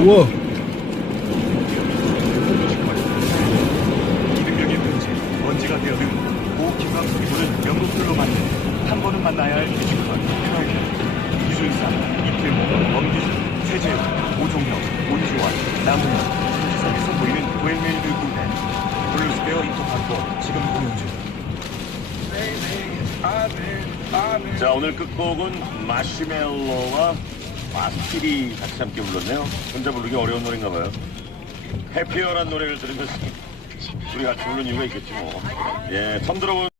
우와. 이등병의 편지, 먼지가 되어든 고기관 그리고는 명곡들로 만든 한 번은 만나야 할 뮤지컬 크라이언, 이준상, 이태모, 엄기준, 최재훈, 오종혁, 온지환, 남훈현, 신지석에서 보이는 웰메이드 무대 블루스베어 인터파크 지금 공연 중. 자, 오늘 끝곡은 마시멜로와 마스킬이 같이 함께 불렀네요. 혼자 부르기 어려운 노래인가 봐요. 해피어란 노래를 들으면서 우리 같이 부르는 이유가 있겠지 뭐. 예, 처음 들어본